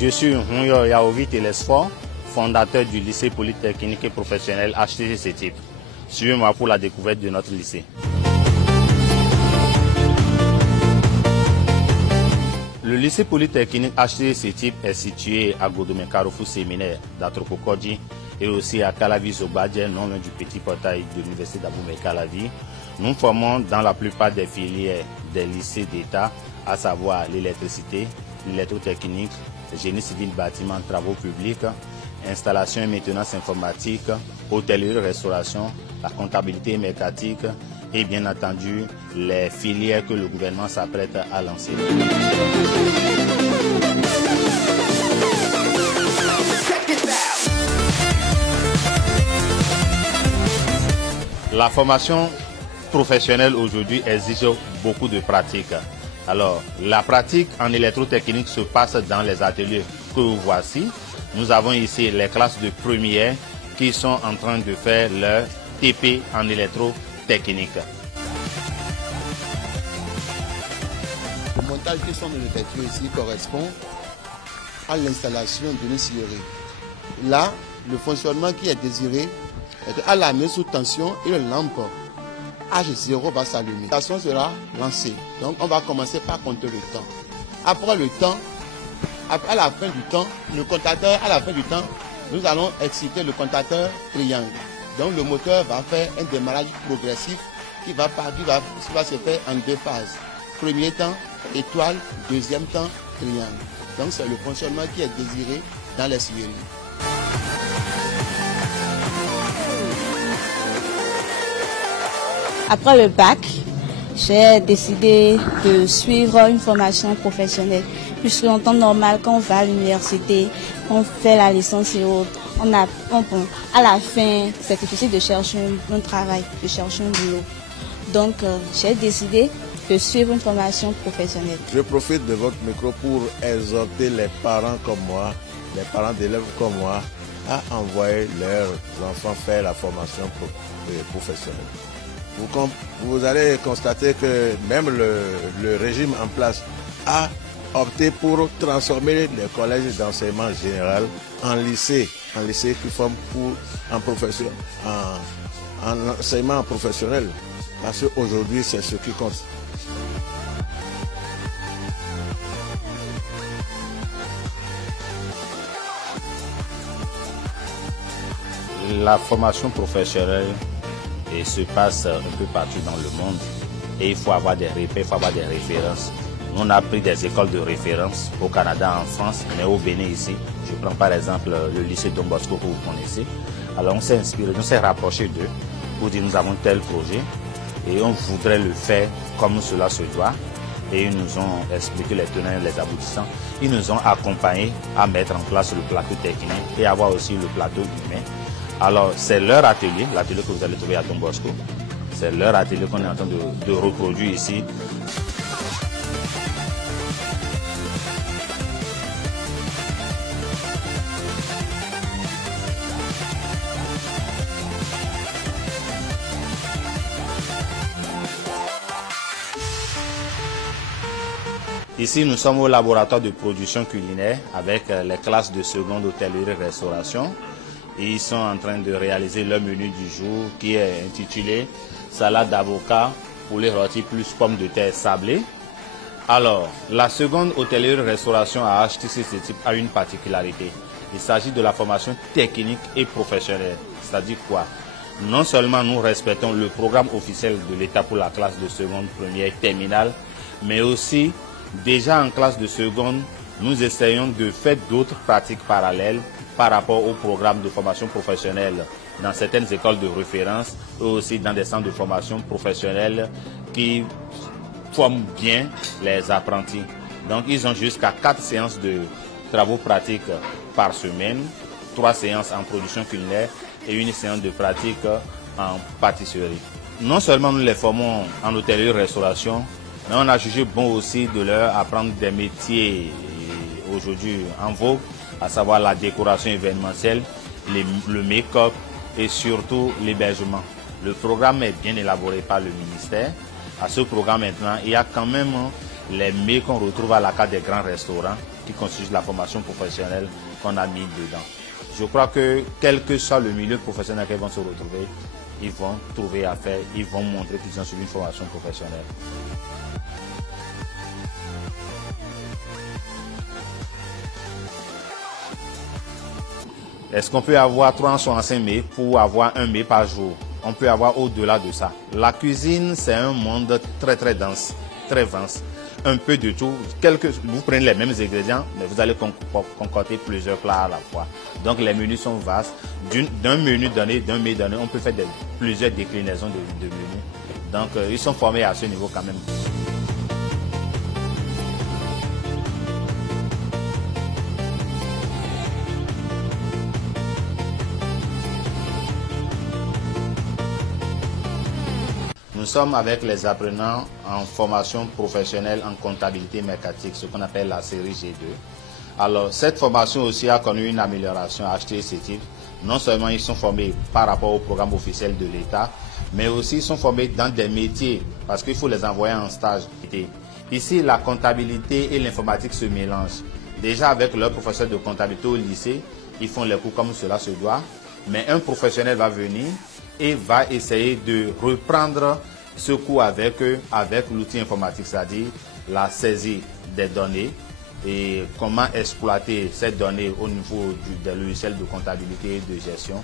Je suis Hunyo Yaovi Telesfor, fondateur du lycée polytechnique et professionnel HTC CETIP. Suivez-moi pour la découverte de notre lycée. Le lycée polytechnique HTC CETIP est situé à Godomé Carrefour Séminaire d'Atrokokodji et aussi à Calavi Zobadje, non loin du petit portail de l'université d'Abomey Calavi. Nous formons dans la plupart des filières des lycées d'État, à savoir l'électricité, l'électrotechnique, génie civil, bâtiment, travaux publics, installation et maintenance informatique, hôtellerie-restauration, la comptabilité mécatique et bien entendu les filières que le gouvernement s'apprête à lancer. La formation professionnelle aujourd'hui exige beaucoup de pratique. Alors, la pratique en électrotechnique se passe dans les ateliers que vous voici. Nous avons ici les classes de première qui sont en train de faire leur TP en électrotechnique. Le montage qui sont dans le bâtiment ici correspond à l'installation d'une scierie. Là, le fonctionnement qui est désiré est à la mise sous tension et le lampe H0 va s'allumer. La station sera lancée. Donc on va commencer par compter le temps. Après le temps, à la fin du temps, le comptateur, à la fin du temps, nous allons exciter le comptateur triangle. Donc le moteur va faire un démarrage progressif qui va se faire en deux phases. Premier temps, étoile, deuxième temps, triangle. Donc c'est le fonctionnement qui est désiré dans les scieries. Après le bac, j'ai décidé de suivre une formation professionnelle. Puisque en temps normal, quand on va à l'université, on fait la licence et autres, à la fin, c'est difficile de chercher un travail, de chercher un boulot. Donc, j'ai décidé de suivre une formation professionnelle. Je profite de votre micro pour exhorter les parents comme moi, les parents d'élèves comme moi, à envoyer leurs enfants faire la formation professionnelle. Vous allez constater que même le régime en place a opté pour transformer les collèges d'enseignement général en lycée qui forment en enseignement professionnel. Parce qu'aujourd'hui, c'est ce qui compte. La formation professionnelle se passe un peu partout dans le monde et il faut avoir des repères, il faut avoir des références. Nous, on a pris des écoles de référence au Canada, en France, mais au Bénin ici. Je prends par exemple le lycée Don Bosco que vous connaissez. Alors on s'est inspiré, on s'est rapproché d'eux pour dire nous avons tel projet et on voudrait le faire comme cela se doit. Et ils nous ont expliqué les tenants et les aboutissants. Ils nous ont accompagnés à mettre en place le plateau technique et avoir aussi le plateau humain. Alors, c'est leur atelier, l'atelier que vous allez trouver à Don Bosco. C'est leur atelier qu'on est en train de reproduire ici. Ici, nous sommes au laboratoire de production culinaire avec les classes de seconde hôtellerie-restauration. Ils sont en train de réaliser leur menu du jour qui est intitulé salade d'avocat, poulet rôti plus pommes de terre sablées. Alors, la seconde hôtellerie-restauration à HTC CETIP a une particularité. Il s'agit de la formation technique et professionnelle. C'est-à-dire quoi? Non seulement nous respectons le programme officiel de l'État pour la classe de seconde, première, terminale, mais aussi, déjà en classe de seconde, nous essayons de faire d'autres pratiques parallèles par rapport au programme de formation professionnelle dans certaines écoles de référence et aussi dans des centres de formation professionnelle qui forment bien les apprentis. Donc ils ont jusqu'à 4 séances de travaux pratiques par semaine, 3 séances en production culinaire et une séance de pratique en pâtisserie. Non seulement nous les formons en hôtellerie-restauration, mais on a jugé bon aussi de leur apprendre des métiers aujourd'hui en vogue, à savoir la décoration événementielle, le make-up et surtout l'hébergement. Le programme est bien élaboré par le ministère. À ce programme maintenant, il y a quand même les mets qu'on retrouve à la carte des grands restaurants qui constituent la formation professionnelle qu'on a mis dedans. Je crois que quel que soit le milieu professionnel qu'ils vont se retrouver, ils vont trouver à faire, ils vont montrer qu'ils ont suivi une formation professionnelle. Est-ce qu'on peut avoir 365 mets pour avoir un mets par jour? On peut avoir au-delà de ça. La cuisine, c'est un monde très dense, très vaste. Un peu de tout. Vous prenez les mêmes ingrédients, mais vous allez concocter plusieurs plats à la fois. Donc les menus sont vastes. D'un menu donné, d'un mets donné, on peut faire plusieurs déclinaisons de menus. Donc ils sont formés à ce niveau quand même. Nous sommes avec les apprenants en formation professionnelle en comptabilité mercantique, ce qu'on appelle la série G2. Alors, cette formation aussi a connu une amélioration HTCT. Non seulement ils sont formés par rapport au programme officiel de l'État, mais aussi ils sont formés dans des métiers, parce qu'il faut les envoyer en stage. Ici, la comptabilité et l'informatique se mélangent. Déjà avec leur professeur de comptabilité au lycée, ils font les cours comme cela se doit, mais un professionnel va venir et va essayer de reprendre ce cours avec eux, avec l'outil informatique, c'est-à-dire la saisie des données et comment exploiter ces données au niveau des logiciels de comptabilité et de gestion.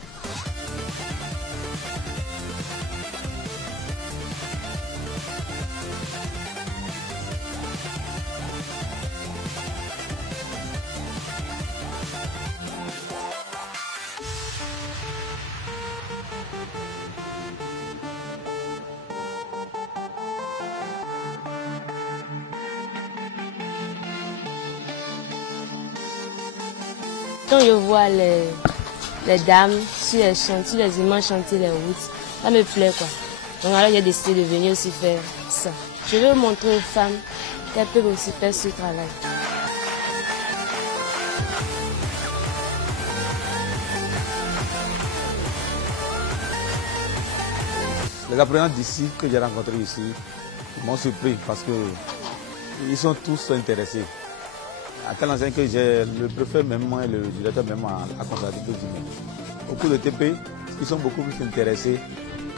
Quand je vois les dames sur les immenses chantiers, les routes, ça me plaît quoi. Donc alors j'ai décidé de venir aussi faire ça. Je veux montrer aux femmes qu'elles peuvent aussi faire ce travail. Les apprenants d'ici que j'ai rencontrés ici m'ont surpris parce qu'ils sont tous intéressés. À tel enseigne que j'ai le préfet même et le directeur même à comptabilité du même. Au cours de TP, ils sont beaucoup plus intéressés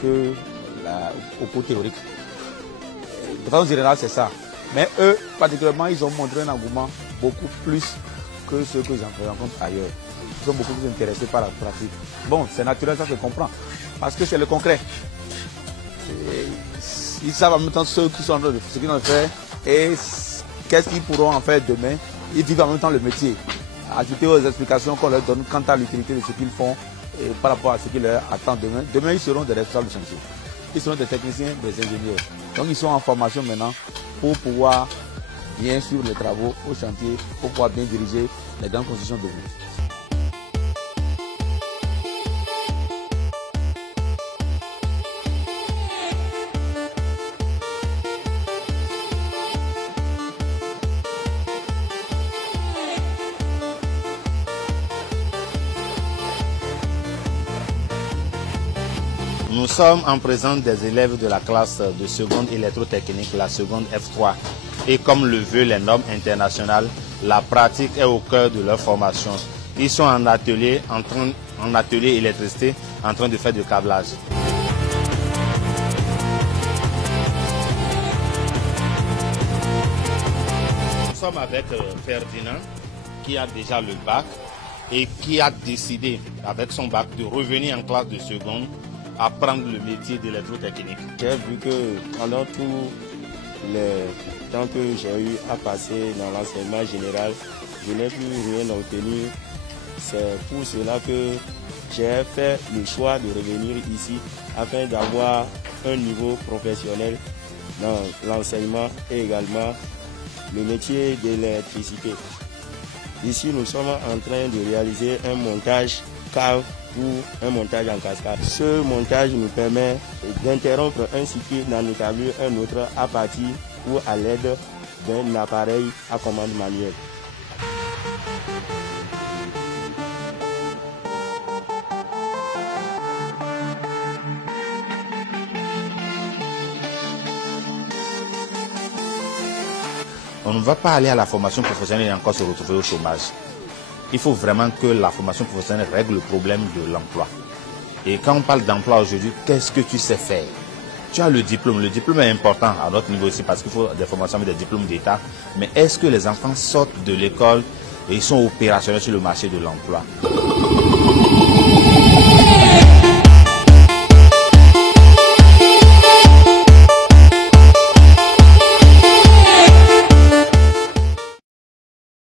qu'au cours théorique. De façon générale, c'est ça. Mais eux, particulièrement, ils ont montré un engouement beaucoup plus que ceux que j'en rencontre ailleurs. Ils sont beaucoup plus intéressés par la pratique. Bon, c'est naturel, ça se comprend. Parce que c'est le concret. Et ils savent en même temps ce qu'ils ont fait et qu'est-ce qu'ils pourront en faire demain. Ils vivent en même temps le métier. Ajouter aux explications qu'on leur donne quant à l'utilité de ce qu'ils font et par rapport à ce qui leur attend demain. Demain, ils seront des responsables de chantier. Ils seront des techniciens, des ingénieurs. Donc, ils sont en formation maintenant pour pouvoir bien suivre les travaux au chantier, pour pouvoir bien diriger les grandes constructions de route. Nous sommes en présence des élèves de la classe de seconde électrotechnique, la seconde F3. Et comme le veut les normes internationales, la pratique est au cœur de leur formation. Ils sont en atelier électricité, en train de faire du câblage. Nous sommes avec Ferdinand, qui a déjà le bac et qui a décidé, avec son bac, de revenir en classe de seconde apprendre le métier d'électrotechnique. J'ai vu que pendant tout le temps que j'ai eu à passer dans l'enseignement général, je n'ai plus rien obtenu. C'est pour cela que j'ai fait le choix de revenir ici afin d'avoir un niveau professionnel dans l'enseignement et également le métier d'électricité. Ici, nous sommes en train de réaliser un montage cave pour un montage en cascade. Ce montage nous permet d'interrompre un cycle, d'en établir un autre à partir ou à l'aide d'un appareil à commande manuelle. on ne va pas aller à la formation professionnelle et encore se retrouver au chômage. Il faut vraiment que la formation professionnelle règle le problème de l'emploi. Et quand on parle d'emploi aujourd'hui, qu'est-ce que tu sais faire? Tu as le diplôme. Le diplôme est important à notre niveau aussi parce qu'il faut des formations avec des diplômes d'État. Mais est-ce que les enfants sortent de l'école et ils sont opérationnels sur le marché de l'emploi?